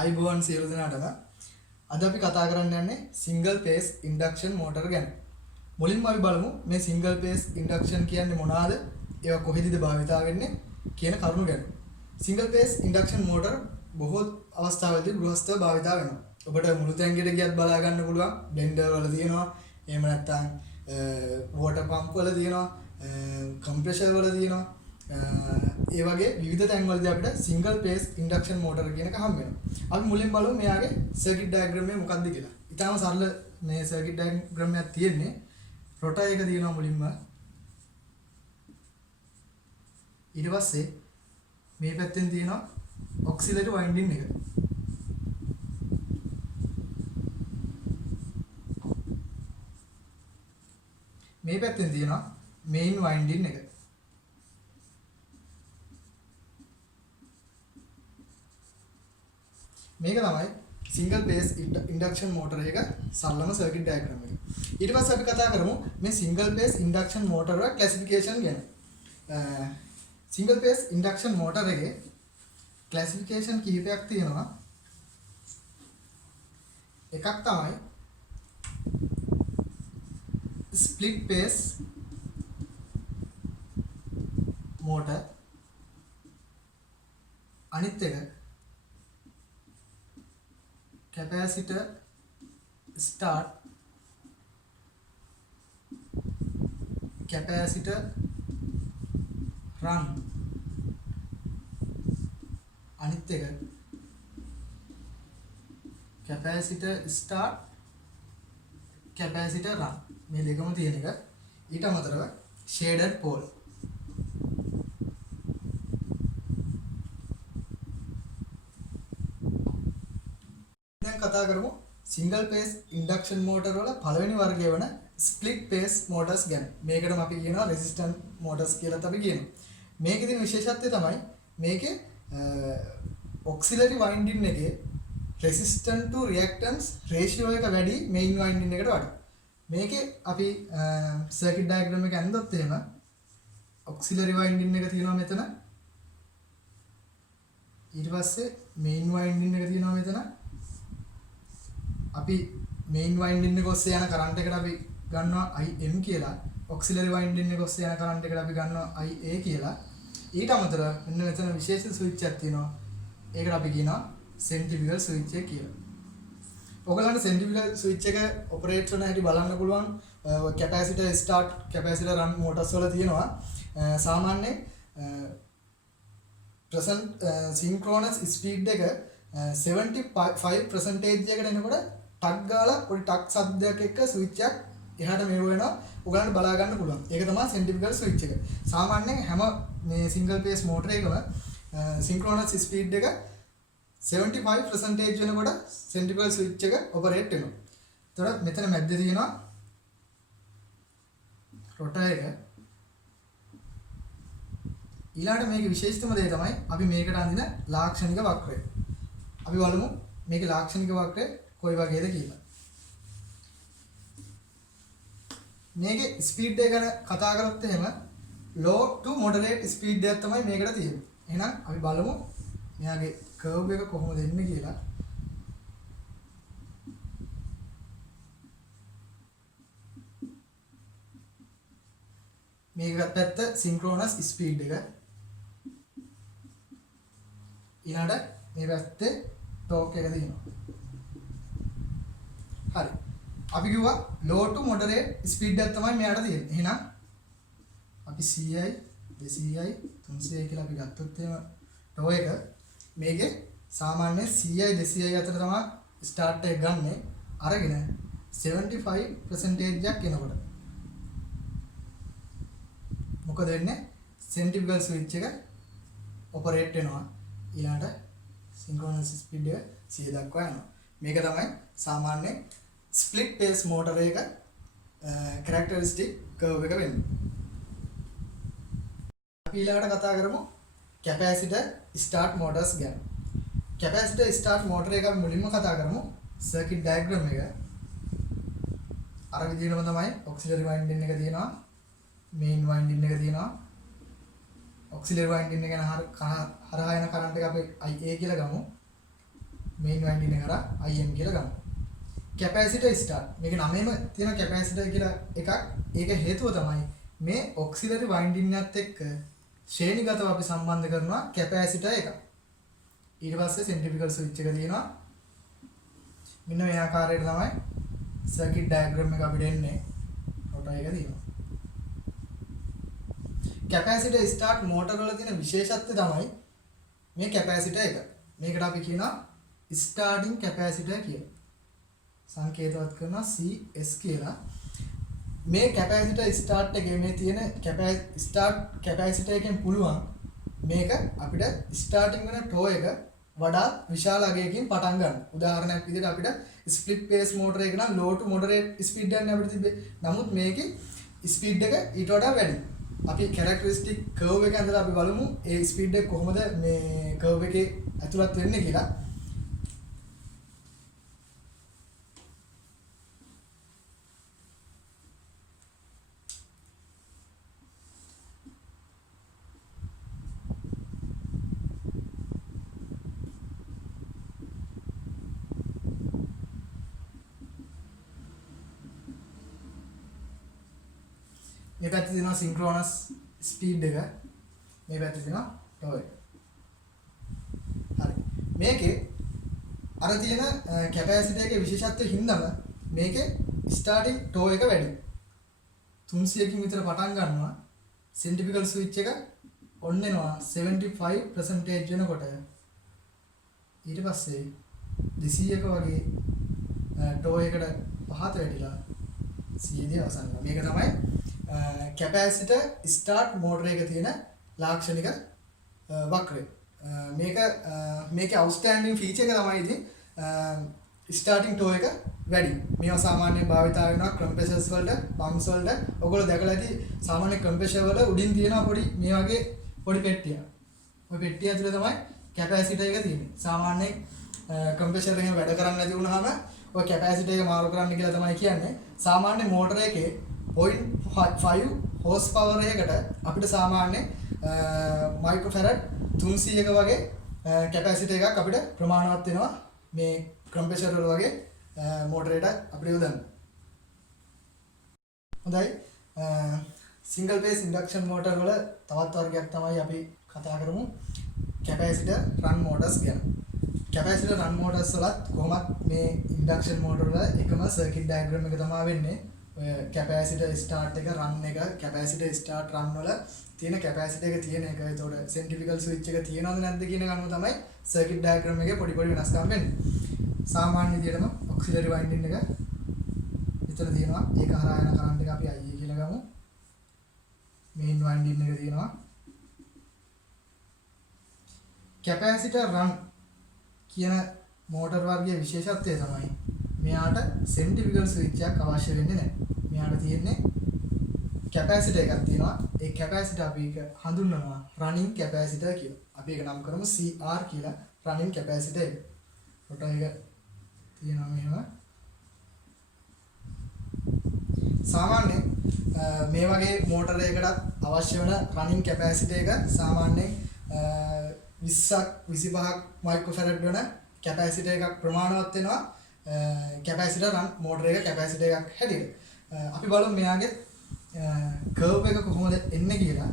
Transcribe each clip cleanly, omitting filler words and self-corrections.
අයිබෝන් සියලු දෙනාටම අද අපි කතා කරන්න යන්නේ සිංගල් ෆේස් ඉන්ඩක්ෂන් මෝටර ගැන. මුලින්ම අපි බලමු මේ සිංගල් ෆේස් ඉන්ඩක්ෂන් කියන්නේ මොනවාද? ඒවා කොහෙදද භාවිතා වෙන්නේ කියන කරුණු ගැන. සිංගල් ෆේස් ඉන්ඩක්ෂන් මෝටර බොහෝ අවස්ථාවලදී ගෘහස්ථව භාවිතා වෙනවා. ඔබට මුළු තැන්ගෙට ගියත් බලා ගන්න පුළුවන්. බ්ලෙන්ඩර් වල තියෙනවා. එහෙම නැත්නම් වෝටර් පම්ප් වල තියෙනවා. කම්ප්‍රෙසර් වල තියෙනවා. ඒ වගේ විවිධ තැන්වලදී අපිට සිංගල් ෆේස් ඉන්ඩක්ෂන් මෝටර කියන එක හම්බ වෙනවා. අපි මුලින් බලමු මෙයාගේ සර්කිට් ඩයග්‍රෑම් එක මොකක්ද කියලා. ඊටාම සරල මේ සර්කිට් ඩයග්‍රෑම් එකක් තියෙන්නේ. රොටර් එක තියෙනවා මුලින්ම. ඊට පස්සේ මේ පැත්තෙන් තියෙනවා ඔක්සිලරි වයින්ඩින් එක. මේ පැත්තෙන් තියෙනවා මේන් වයින්ඩින් එක. මේක තමයි සිංගල් ෆේස් ඉන්ඩක්ෂන් මෝටර එක සරලම සර්කිට් ඩයග්‍රෑම් එක. ඊට පස්සේ අපි කතා කරමු මේ සිංගල් ෆේස් ඉන්ඩක්ෂන් මෝටර වල ක්ලාසිෆිකේෂන් ගැන. සිංගල් ෆේස් ඉන්ඩක්ෂන් මෝටර එකේ ක්ලාසිෆිකේෂන් කිහිපයක් තියෙනවා. එකක් තමයි ස්ප්ලිට් ෆේස් මෝටර්. අනිත් එක capacitor start capacitor run අනිත් එක capacitor start capacitor run මේ දෙකම තියෙන එක. ඊට අමතරව shaded pole. කතා කරමු සිංගල් ෆේස් ඉන්ඩක්ෂන් මෝටර වල පළවෙනි වර්ගය වන ස්ප්ලිට් ෆේස් මෝටර්ස් ගැන. මේකටම අපි කියනවා රෙසිස්ටන්ට් මෝටර්ස් කියලාත් අපි කියනවා. මේකේ තියෙන විශේෂත්වය තමයි මේකේ ඔක්සිලරි වයින්ඩින් එකේ රෙසිස්ටන්ට් ටු රියැක්ටන්ස් රේෂියෝ එක වැඩි මේන් වයින්ඩින් එකට වඩා. මේකේ අපි සර්කිට් ඩයග්‍රෑම් එක ඇඳුත් එහෙම ඔක්සිලරි වයින්ඩින් එක තියෙනවා මෙතන. ඊට පස්සේ මේන් වයින්ඩින් එක තියෙනවා මෙතන. අපි මේන් වයින්ඩින් එක ඔස්සේ යන කරන්ට් එකට අපි ගන්නවා IM කියලා. ඔක්සිලරි වයින්ඩින් එක ඔස්සේ යන කරන්ට් එකට අපි ගන්නවා IA කියලා. ඊට අමතරව මෙන්න මෙතන විශේෂ ස්විච් එකක් තියෙනවා. ඒකට අපි කියනවා සෙන්ට්‍රිෆියුගල් ස්විච් එක කියලා. ඔයගලන්ට සෙන්ට්‍රිෆියුගල් ස්විච් එක ඔපරේට් කරන හැටි බලන්න පුළුවන්. කැපැසිටර් ස්ටාර්ට් කැපැසිටර් රන් මෝටර්ස් වල තියෙනවා. සාමාන්‍යයෙන් ප්‍රසන්ට් සින්ක්‍රොනස් ස්පීඩ් එක 75% එකකට එනකොට ටක් ගාලා පොඩි ටක් සද්දයක් එක්ක ස්විච් එකක් එහාට මෙව වෙනවා. ඔයගලන්ට බලා ගන්න පුළුවන්. ඒක තමයි සෙන්ට්‍රිෆියුගල් ස්විච් එක. සාමාන්‍යයෙන් හැම මේ සිංගල් ෆේස් මෝටර එකම සින්ක්‍රොනස් ස්පීඩ් එක 75% වෙනකොට සෙන්ට්‍රිෆියුගල් ස්විච් එක ඔපරේට් වෙනවා. එතකොට මෙතන මැද්දේ තියෙනවා රොටර් එක. ඊළඟට මේකේ විශේෂතම දේ තමයි අපි මේකට අඳින ලාක්ෂණික වක්‍රය. අපි බලමු මේකේ ලාක්ෂණික වක්‍රය කොයි වගේද කියලා. මේකේ ස්පීඩ් එක ගැන කතා කරොත් එහෙම low to moderate ස්පීඩ් එකක් තමයි මේකට තියෙන්නේ. එහෙනම් අපි බලමු මෙයාගේ කර්ව් එක කොහොමද එන්නේ කියලා. මේකත් පැත්ත සින්ක්‍රොනස් ස්පීඩ් එක. ඊළඟට මේ පැත්තේ ටෝක් එක තියෙනවා. හරි. අපි කිව්වා low to moderate ස්පීඩ් එකක් තමයි මෙයාට තියෙන්නේ. එහෙනම් අපි 100යි 200යි 300යි කියලා අපි ගත්තොත් එහෙම ටෝ එක මේකේ සාමාන්‍ය 100යි 200යි අතර තමයි ස්ටාර්ට් එක ගන්නෙ. අරගෙන 75% එකක් එනකොට මොකද වෙන්නේ? සෙන්ට්‍රිෆියුගල් ස්විච් එක ඔපරේට් වෙනවා. ඊළඟට සින්ක්‍රොනස් ස්පීඩ් එක 100 දක්වා යනවා. මේක තමයි සාමාන්‍ය ස්ප්ලිට් ෆේස් මෝටර එක කැරක්ටරිස්ටික් කර්ව් එක වෙන්නේ. අපි ඊළඟට කතා කරමු කැපැසිටර් ස්ටාර්ට් මෝටර්ස් ගැන. කැපැසිටර් ස්ටාර්ට් මෝටර එක මුලින්ම කතා කරමු සර්කිට් ඩයග්‍රෑම් එක. අර විදිහටම තමයි ඔක්සිලරි වයින්ඩින් එක තියෙනවා. මේන් වයින්ඩින් එක තියෙනවා. ඔක්සිලරි වයින්ඩින් එක හරහා යන කරන්ට් එක අපි IA කියලා ගමු. මේන් වයින්ඩින් එක කරා IM කියලා ගමු. Capacitor start. මේක නමේම තියෙන කැපැසිටර් කියලා එකක්. ඒක හේතුව තමයි මේ ඔක්සිලරි වයින්ඩින් එකත් එක්ක ශ්‍රේණිගතව අපි සම්බන්ධ කරනවා කැපැසිටර් එක. ඊට පස්සේ සෙන්ට්‍රිෆියුගල් ස්විච් එක තියෙනවා. මෙන්න මේ ආකාරයට තමයි සර්කිට් ඩයග්‍රෑම් එක අපිට එන්නේ. රොටර් එක තියෙනවා. කැපැසිටර් ස්ටාර්ට් මෝටර වල තියෙන විශේෂත්වය තමයි මේ කැපැසිටර් එක. මේකට අපි කියනවා ස්ටාර්ටින් කැපැසිටර් කියලා. සංකේතවත් කරනවා CS කියලා. මේ කැපැසිටර් ස්ටාර්ට් එකේ මේ තියෙන ස්ටාර්ට් කැපැසිටර් එකෙන් පුළුවන් මේක අපිට ස්ටාර්ටින් වෙන ටෝ එක වඩා විශාල අගයකින් පටන් ගන්න. උදාහරණයක් විදිහට අපිට ස්ප්ලිට් පේස් මෝටර එක නම් low to moderate speed එකක් අපිට තිබ්බේ. නමුත් මේකේ ස්පීඩ් එක ඊට වඩා වැඩි. අපි characteristic curve එක ඇඳලා අපි බලමු ඒ ස්පීඩ් එක කොහොමද මේ curve එකේ ඇතුළත් වෙන්නේ කියලා. මේ පැත්තේ තියෙනවා සින්ක්‍රොනස් ස්පීඩ් එක. මේ පැත්තේ තියෙනවා ටෝ එක. හරි. මේකේ අර තියෙන කැපැසිටර් එකේ විශේෂත්වය හින්දාම මේකේ ස්ටාර්ටින් ටෝ එක වැඩි. 300කින් විතර පටන් ගන්නවා. සෙන්ට්‍රිෆියුගල් ස්විච් එක ඔන් වෙනවා 75% වෙනකොට. ඊට පස්සේ 200ක වගේ ටෝ එකට පහත වැඩිලා 100 දී අවසන් වෙනවා. මේක තමයි කැපැසිටර් ස්ටාර්ට් මෝටර එක තියෙන ලාක්ෂණික වක්‍රය. මේකේ අවුට්ස්ටෑන්ඩින් ෆීචර් එක තමයි ඉතින් ස්ටාර්ටින් ටෝ එක වැඩි. මේවා සාමාන්‍යයෙන් භාවිතා වෙනවා කම්ප්‍රෙසර්ස් වලට, පම්ප්ස් වලට. ඔයගොල්ලෝ දැකලා ඇති සාමාන්‍ය කම්ප්‍රෙසර් වල උඩින් තියෙන පොඩි මේ වගේ පොඩි පෙට්ටියක්. ওই පෙට්ටිය ඇතුලේ තමයි කැපැසිටර් එක තියෙන්නේ. සාමාන්‍යයෙන් කම්ප්‍රෙසර් එකෙන් වැඩ කරන්නේ නැති වුණාම ඔය කැපැසිටර් එක මාරු කරන්න කියලා තමයි කියන්නේ. සාමාන්‍ය මෝටර එකේ 0.5 හෝස් පවර් එකකට අපිට සාමාන්‍ය මයික්‍රෝෆැරඩ් 300ක වගේ කැපැසිටර් එකක් අපිට ප්‍රමාණවත් වෙනවා මේ කම්ප්‍රෙසර් වල වගේ මෝටරේට අපිට යොදන්න. හොඳයි. සිංගල් ෆේස් ඉන්ඩක්ෂන් මෝටර් වල තවත් වර්ගයක් තමයි අපි කතා කරමු කැපැසිටර් රන් මෝටර්ස් ගැන. කැපැසිටර් රන් මෝටර්ස් වලත් කොහොමත් මේ ඉන්ඩක්ෂන් මෝටර් වල එකම සර්කිට් ඩයග්‍රෑම් එක තමයි වෙන්නේ. කැපැසිටර් ස්ටාර්ට් එක රන් එක කැපැසිටර් ස්ටාර්ට් රන් වල තියෙන කැපැසිටර් එක තියෙන එක. ඒතකොට සෙන්ට්‍රිෆියුගල් ස්විච් එක තියෙනවද නැද්ද කියන ගානම තමයි සර්කිට් ඩයග්‍රෑම් එකේ පොඩි පොඩි වෙනස්කම් වෙන්නේ. සාමාන්‍ය විදිහටම ඔක්සිලරි වයින්ඩින් එක විතර තියෙනවා. ඒක හරහා යන කරන්ට් එක අපි IA කියලා ගමු. මේන් වයින්ඩින් එක තියෙනවා. කැපැසිටර් රන් කියන මෝටර් වර්ගයේ විශේෂත්වය තමයි මෙයාට සෙන්ට්‍රිෆියුගල් ස්විච් එකක් අවශ්‍ය වෙන්නේ නැහැ. මෙයාට තියෙන්නේ කැපැසිටර් එකක් තියෙනවා. ඒ කැපැසිටර් අපි ඒක හඳුන්වනවා රනින් කැපැසිටර් කියලා. අපි ඒක නම් කරමු CR කියලා රනින් කැපැසිටර් එක. රොටර් එක තියෙනවා මෙහෙම. සාමාන්‍යයෙන් මේ වගේ මෝටර එකකට අවශ්‍ය වෙන රනින් කැපැසිටර් එක සාමාන්‍යයෙන් 20ක් 25ක් මයික්‍රෝෆැරඩ් වෙන කැපැසිටර් එකක් ප්‍රමාණවත් වෙනවා. කැපැසිටර් රන් මෝටර එක කැපැසිටර් එකක් හැටියට. අපි බලමු මෙයාගේ කර්ව් එක කොහොමද එන්නේ කියලා.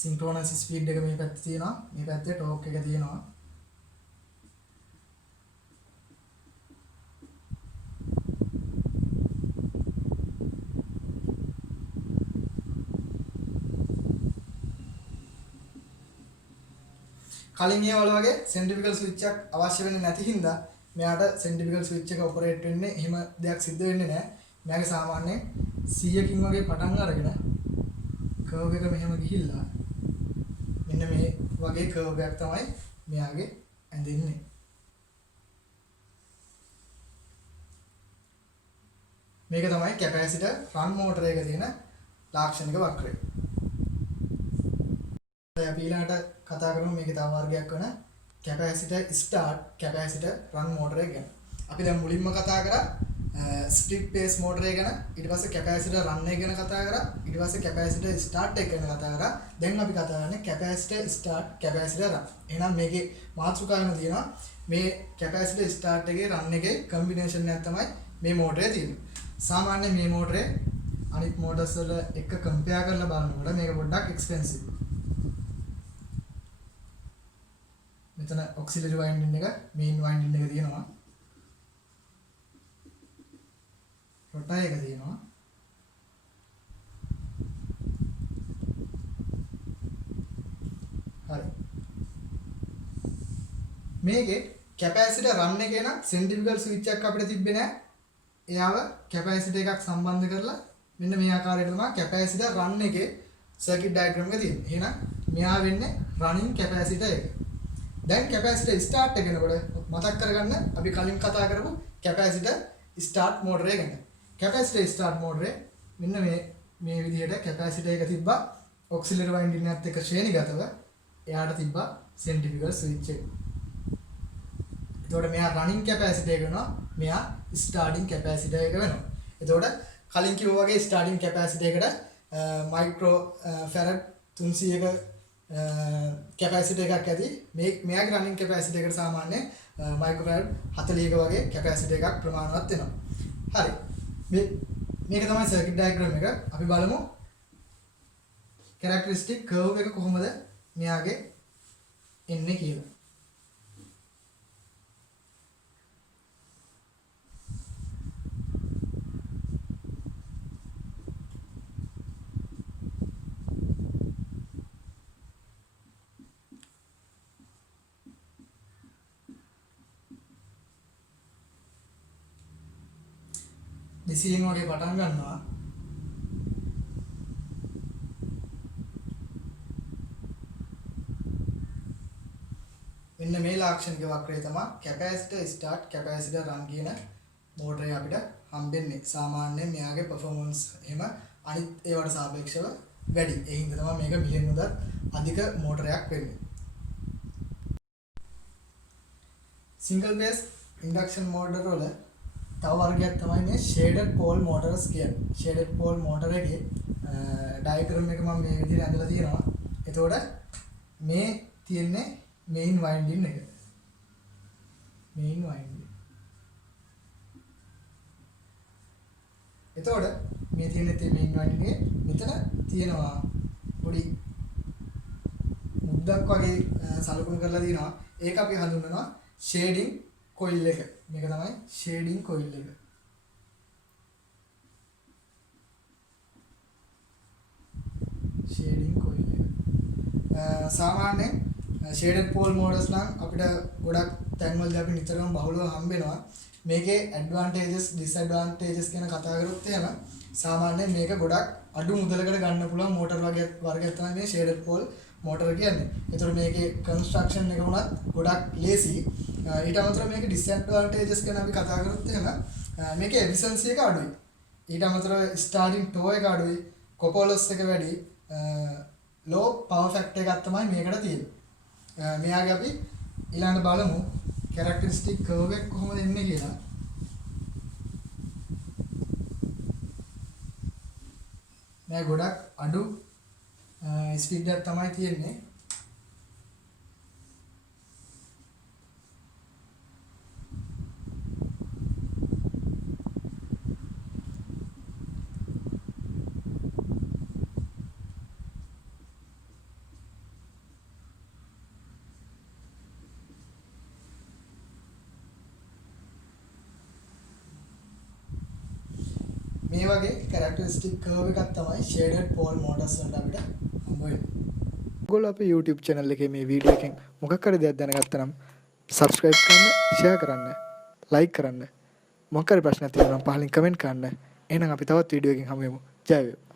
සින්ක්‍රොනස් ස්පීඩ් එක මේ පැත්තේ තියෙනවා. මේ පැත්තේ ටෝක් එක තියෙනවා. කලින් ඒ වල වගේ සෙන්ට්‍රිෆියුගල් ස්විච් එකක් අවශ්‍ය වෙන්නේ නැති හින්දා මෙයාට සෙන්ට්‍රිෆියුගල් ස්විච් එක ඔපරේට් වෙන්නේ එහෙම දෙයක් සිද්ධ වෙන්නේ නැහැ. මෙයාගේ සාමාන්‍යයෙන් 100කින් වගේ පටන් අරගෙන කර්ව් එක මෙහෙම ගිහිල්ලා මෙන්න මේ වගේ කර්ව් එකක් තමයි මෙයාගේ ඇඳෙන්නේ. මේක තමයි කැපැසිටර් රන් මෝටර එක තියෙන ලාක්ෂණික වක්‍රය. අපි ඊළඟට කතා කරමු මේකේ තව වර්ගයක් වෙන කැපැසිටර් ස්ටාර්ට් කැපැසිටර් රන් මෝටර එක ගැන. අපි දැන් මුලින්ම කතා කරා ස්ප්ලිට් පේස් මෝටර් එක ගැන, ඊට පස්සේ කැපැසිටර් රන් එක ගැන කතා කරා, ඊට පස්සේ කැපැසිටර් ස්ටාර්ට් එක ගැන කතා කරා. දැන් අපි කතා කරන්නේ කැපැසිටර් ස්ටාර්ට්, කැපැසිටර් රන්. එහෙනම් මේකේ මාතෘකාවම තියෙනවා මේ කැපැසිටර් ස්ටාර්ට් එකේ රන් එකේ කම්බිනේෂන් එකක් තමයි මේ මෝටරේ තියෙන්නේ. සාමාන්‍යයෙන් මේ මෝටරේ අනිත් මෝටර්ස් වල එක කම්පෙයාර් කරලා බලනකොට මේක පොඩ්ඩක් එක්ස්පෙන්සිව්. මෙතන ඔක්සිලරි වයින්ඩින් එක, මේන් වයින්ඩින් එක තියෙනවා. රොටා එක තියෙනවා. හරි. මේකේ කැපැසිටර් රන් එකේ නම් සෙන්ට්‍රිෆියුගල් ස්විච් එකක් අපිට තිබ්බේ නැහැ. එයාව කැපැසිටර් එකක් සම්බන්ධ කරලා මෙන්න මේ ආකාරයට තමයි කැපැසිටර් රන් එකේ සර්කිට් ඩයග්‍රෑම් එක තියෙන්නේ. එහෙනම් මෙයා වෙන්නේ රනින් කැපැසිටර් එක. දැන් කැපැසිටර් ස්ටාර්ට් එක වෙනකොට මතක් කරගන්න අපි කලින් කතා කරපු කැපැසිටර් ස්ටාර්ට් මෝටර් එක ගැන. කැපැසිටර් ස්ටාර්ට් මෝටරේ මෙන්න මේ විදිහට කැපැසිටර් එක තිබ්බා ඔක්සිලරි වයින්ඩින් එකත් එක්ක ශ්‍රේණිගතව එයාට තිබ්බා සෙන්ට්‍රිෆියුගල් ස්විච් එක. එතකොට මෙයා රනින් කැපැසිටර් එක වෙනවා, මෙයා ස්ටාර්ටින් කැපැසිටර් එක වෙනවා. එතකොට කලින් කිව්වා වගේ ස්ටාර්ටින් කැපැසිටර් එකට මයික්‍රෝ ෆැරඩ් 300ක කැපැසිටර් එකක් ඇති. මෙයාගේ රනින් කැපැසිටර් එකට සාමාන්‍ය මයික්‍රෝ ෆැරඩ් 40ක වගේ කැපැසිටර් එකක් ප්‍රමාණවත් වෙනවා. හරි. මේක තමයි සර්කිට් ඩයග්‍රෑම් එක. අපි බලමු කැරක්ටරිස්ටික් කර්ව් එක කොහොමද මෙයාගේ එන්නේ කියලා. දිසියෙන් වගේ පටන් ගන්නවා. මෙන්න මේ ලාක්ෂණික වක්‍රය තමයි කැපැසිටර් ස්ටාර්ට්, කැපැසිටර් රන් කියන මෝටරේ අපිට හම්බෙන්නේ. සාමාන්‍යයෙන් මෙයාගේ පර්ෆෝමන්ස් එහෙම අනිත් ඒවාට සාපේක්ෂව වැඩි. ඒ හින්දා තමයි මේක මිලියන් උදත් අධික මෝටරයක් වෙන්නේ. සිංගල් බේස් ඉන්ඩක්ෂන් මෝටර වල තව වර්ගයක් තමයි මේ ෂේඩඩ් පෝල් මෝටර්ස් කියන්නේ. ෂේඩඩ් පෝල් මෝටර එකේ ඩයග්‍රෑම් එක මම මේ විදිහට ඇඳලා තියෙනවා. එතකොට මේ තියෙන්නේ මේන් වයින්ඩින් එක. මේන් වයින්ඩින්. එතකොට මේ තියෙන්නේ මේන් වයින්ඩින් එකේ මෙතන තියෙනවා පොඩි මුද්දක් වගේ සලකුණු කරලා තියෙනවා. ඒක අපි හඳුන්වනවා ෂේඩින් කොයිල් එක. මේක තමයි ෂේඩින් කොයිල් එක. ෂේඩින් කොයිල් එක. සාමාන්‍යයෙන් ෂේඩඩ් පෝල් මෝටර්ස් නම් අපිට ගොඩක් තැන්වලදී අපි නිතරම බහුලව හම්බ වෙනවා. මේකේ ඇඩ්වාන්ටේජස් ඩිස්ඇඩ්වාන්ටේජස් ගැන කතා කරොත් එහෙම සාමාන්‍යයෙන් මේක ගොඩක් අඩු මුදලකට ගන්න පුළුවන් මෝටර් වර්ගයක් තමයි මේ ෂේඩඩ් පෝල් මෝටර කියන්නේ. ඒතකොට මේකේ කන්ස්ට්‍රක්ෂන් එක වුණත් ගොඩක් ලේසි. ඊට අමතරව මේකේ ඩිස්ඇඩ්වාන්ටේජස් ගැන අපි කතා කරොත් එහෙම මේකේ එෆිෂන්සි එක අඩුයි. ඊට අමතරව ස්ටාර්ටින් ටෝ එක අඩුයි. කොපෝලස් එක වැඩි. ලෝ පවර් ෆැක්ටර් එකක් තමයි මේකට තියෙන්නේ. මෙයාගේ අපි ඊළඟට බලමු කැරක්ටරිස්ටික් කර්ව් එක කොහොමද එන්නේ කියලා. මේ ගොඩක් අඩු ස්පීඩ් එකක් තමයි තියෙන්නේ. මේ වගේ කැරක්ටරිස්ටික් කර්ව් එකක් තමයි ෂේඩඩ් පෝල් මෝටර්ස් වලට අපිට හම්බ වෙන්නේ. ඔයගොල්ලෝ අපේ YouTube channel එකේ මේ වීඩියෝ එකෙන් මොකක් හරි දෙයක් දැනගත්තා නම් subscribe කරන්න, share කරන්න, like කරන්න. මොකක් හරි ප්‍රශ්නයක් තියෙනවා නම් පහලින් comment කරන්න. එහෙනම් අපි තවත් වීඩියෝ එකකින් හමු වෙමු. ජය වේවා.